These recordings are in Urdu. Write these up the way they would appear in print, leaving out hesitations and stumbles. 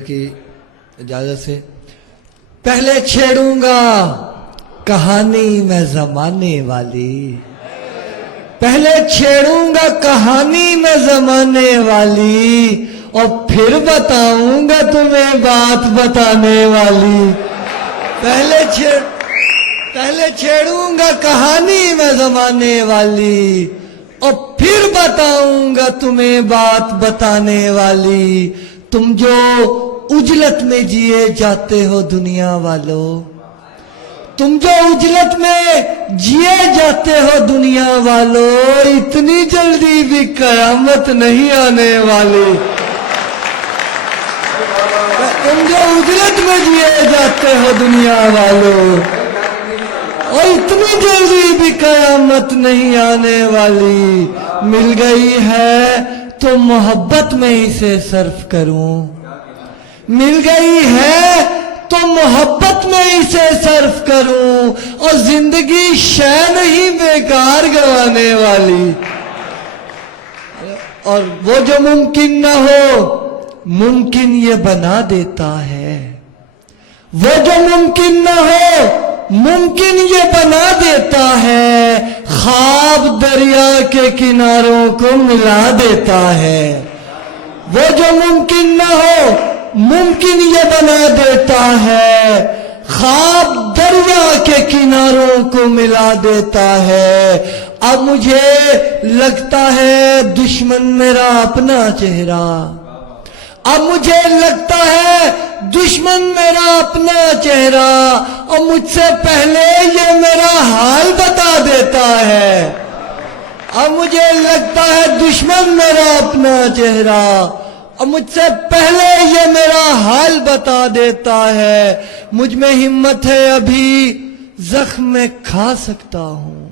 کی اجازت سے پہلے چھیڑوں گا کہانی میں زمانے والی، پہلے چھیڑوں گا کہانی میں زمانے والی، اور پھر بتاؤں گا تمہیں بات بتانے والی۔ پہلے چھیڑوں گا کہانی میں زمانے والی، اور پھر بتاؤں گا تمہیں بات بتانے والی۔ تم جو اجلت میں جیے جاتے ہو دنیا والو، تم جو اجلت میں جیے جاتے ہو دنیا والو، اتنی جلدی بھی قیامت نہیں آنے والی۔ تم جو اجلت میں جیے جاتے ہو دنیا والو، اور اتنی جلدی بھی قیامت نہیں آنے والی۔ مل گئی ہے تو محبت میں اسے صرف کروں، مل گئی ہے تو محبت میں اسے صرف کروں، اور زندگی شے نہیں بیکار گوانے والی۔ اور وہ جو ممکن نہ ہو ممکن یہ بنا دیتا ہے، وہ جو ممکن نہ ہو ممکن یہ بنا دیتا ہے، خواب دریا کے کناروں کو ملا دیتا ہے۔ وہ جو ممکن نہ ہو ممکن یہ بنا دیتا ہے، خواب دریا کے کناروں کو ملا دیتا ہے۔ اب مجھے لگتا ہے دشمن میرا اپنا چہرہ، اب مجھے لگتا ہے دشمن میرا اپنا چہرہ، اور مجھ سے پہلے یہ میرا حال بتا دیتا ہے۔ اب مجھے لگتا ہے دشمن میرا اپنا چہرہ، اور مجھ سے پہلے یہ میرا حال بتا دیتا ہے۔ مجھ میں ہمت ہے ابھی زخم میں کھا سکتا ہوں،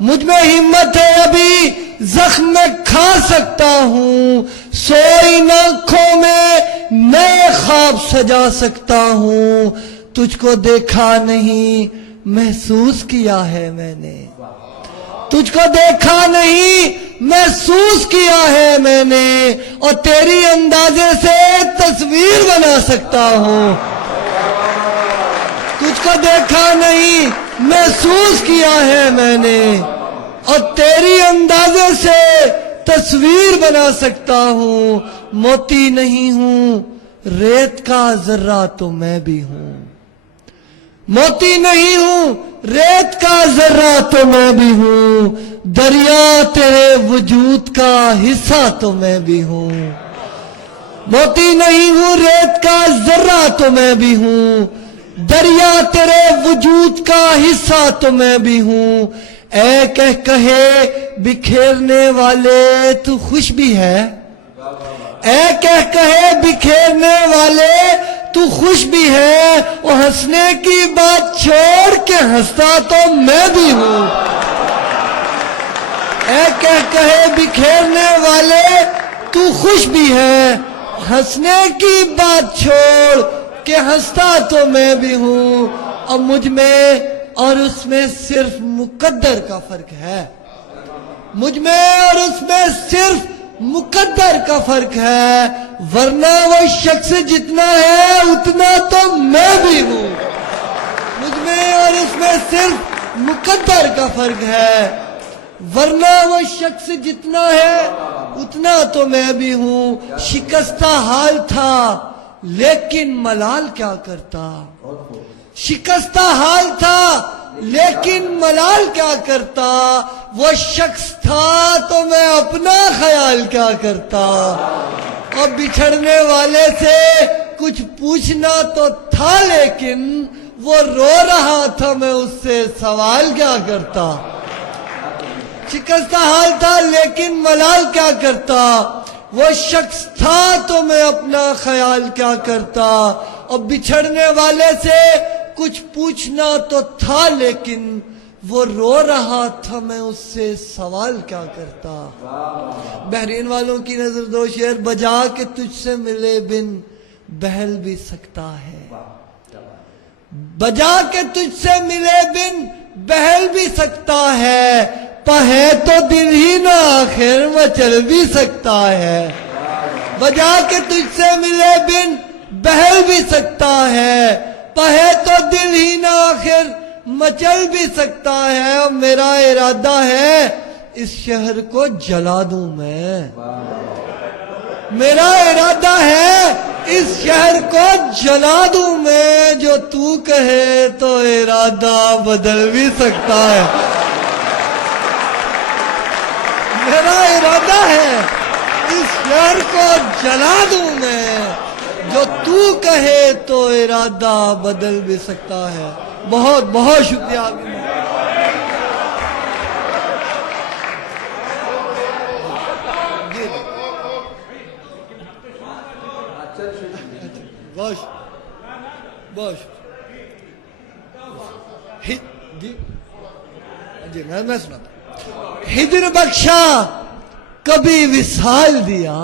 مجھ میں ہمت ہے ابھی زخم میں کھا سکتا ہوں، سوئی آنکھوں میں نئے خواب سجا سکتا ہوں۔ تجھ کو دیکھا نہیں محسوس کیا ہے میں نے، تجھ کو دیکھا نہیں محسوس کیا ہے میں نے، اور تیری اندازے سے تصویر بنا سکتا ہوں۔ تجھ کو دیکھا نہیں محسوس کیا ہے میں نے، اور تیری اندازے سے تصویر بنا سکتا ہوں۔ موتی نہیں ہوں ریت کا ذرہ تو میں بھی ہوں، موتی نہیں ہوں ریت کا ذرہ تو میں بھی ہوں، دریا تیرے وجود کا حصہ تو میں بھی ہوں۔ موتی نہیں ہوں ریت کا ذرہ تو میں بھی ہوں، دریا تیرے وجود کا حصہ تو میں بھی ہوں۔ اے کہے بکھیرنے والے تو خوش بھی ہے، اے کہے بکھیرنے والے تو خوش بھی ہے، اور ہنسنے کی بات چھوڑ کے ہنستا تو میں بھی ہوں۔ اے کہے بکھیرنے والے تو خوش بھی ہے، ہنسنے کی بات چھوڑ کہ ہنستا تو میں بھی ہوں۔ اور مجھ میں اور اس میں صرف مقدر کا فرق ہے، مجھ میں اور اس میں صرف مقدر کا فرق ہے، ورنہ وہ شخص جتنا ہے اتنا تو میں بھی ہوں۔ مجھ میں اور اس میں صرف مقدر کا فرق ہے، ورنہ وہ شخص جتنا ہے اتنا تو میں بھی ہوں۔ شکستہ حال تھا لیکن ملال کیا کرتا، شکستہ حال تھا لیکن ملال کیا کرتا، وہ شخص تھا تو میں اپنا خیال کیا کرتا۔ اور بچھڑنے والے سے کچھ پوچھنا تو تھا لیکن وہ رو رہا تھا میں اس سے سوال کیا کرتا۔ شکستہ حال تھا لیکن ملال کیا کرتا، وہ شخص تھا تو میں اپنا خیال کیا کرتا۔ اور بچھڑنے والے سے کچھ پوچھنا تو تھا لیکن وہ رو رہا تھا میں اس سے سوال کیا کرتا۔ بحرین والوں کی نظر دو شعر بجا کے تجھ سے ملے بن بہل بھی سکتا ہے، بجا کے تجھ سے ملے بن بہل بھی سکتا ہے، پہ تو دل ہی نہ آخر مچل بھی سکتا ہے۔ بجا کے تجھ سے ملے بن بہل بھی سکتا ہے، پہے تو دل ہی نہ آخر مچل بھی سکتا ہے، اور میرا ارادہ ہے اس شہر کو جلا دوں میں، میرا ارادہ ہے اس شہر کو جلا دوں میں، جو تو کہے تو ارادہ بدل بھی سکتا ہے، میرا ارادہ ہے اس شہر کو جلا دوں میں، جو تو کہے تو ارادہ بدل بھی سکتا ہے۔ بہت بہت شکریہ آپ کا۔ بہت جی میں سناتا ہوں۔ ہجر بخشا کبھی وصال دیا،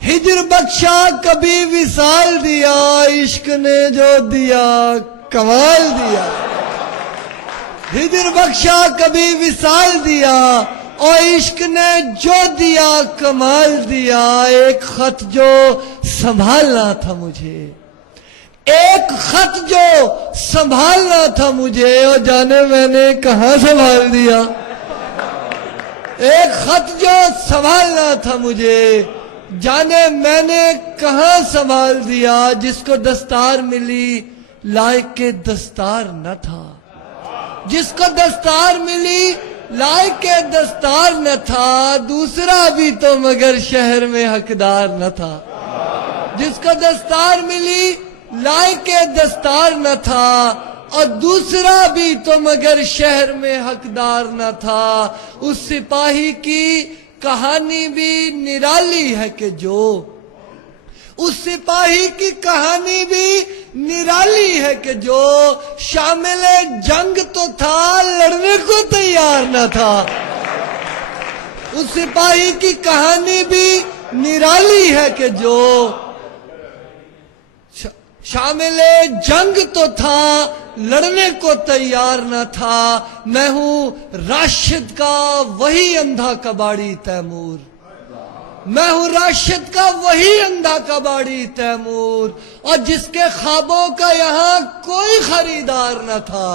ہجر بخشا کبھی وصال دیا، عشق نے جو دیا کمال دیا، ہجر بخشا کبھی وصال دیا، اور عشق نے جو دیا کمال دیا، ایک خط جو سنبھالنا تھا مجھے، ایک خط جو سنبھالنا تھا مجھے، اور جانے میں نے کہاں سنبھال دیا، ایک خط جو سنبھالنا تھا مجھے، جانے میں نے کہاں سنبھال دیا، جس کو دستار ملی لائق کے دستار نہ تھا، جس کو دستار ملی لائق کے دستار نہ تھا، دوسرا بھی تو مگر شہر میں حقدار نہ تھا، جس کو دستار ملی لائق کے دستار نہ تھا، اور دوسرا بھی تو مگر شہر میں حقدار نہ تھا، اس سپاہی کی کہانی بھی نرالی ہے کہ جو، اس سپاہی کی کہانی بھی نرالی ہے کہ جو شامل جنگ تو تھا لڑنے کو تیار نہ تھا، اس سپاہی کی کہانی بھی نرالی ہے کہ جو شامل جنگ تو تھا لڑنے کو تیار نہ تھا، میں ہوں راشد کا وہی اندھا کباڑی تیمور، میں ہوں راشد کا وہی اندھا کباڑی تیمور، اور جس کے خوابوں کا یہاں کوئی خریدار نہ تھا،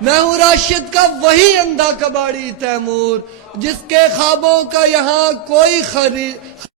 میں ہوں راشد کا وہی اندھا کباڑی تیمور، جس کے خوابوں کا یہاں کوئی خریدار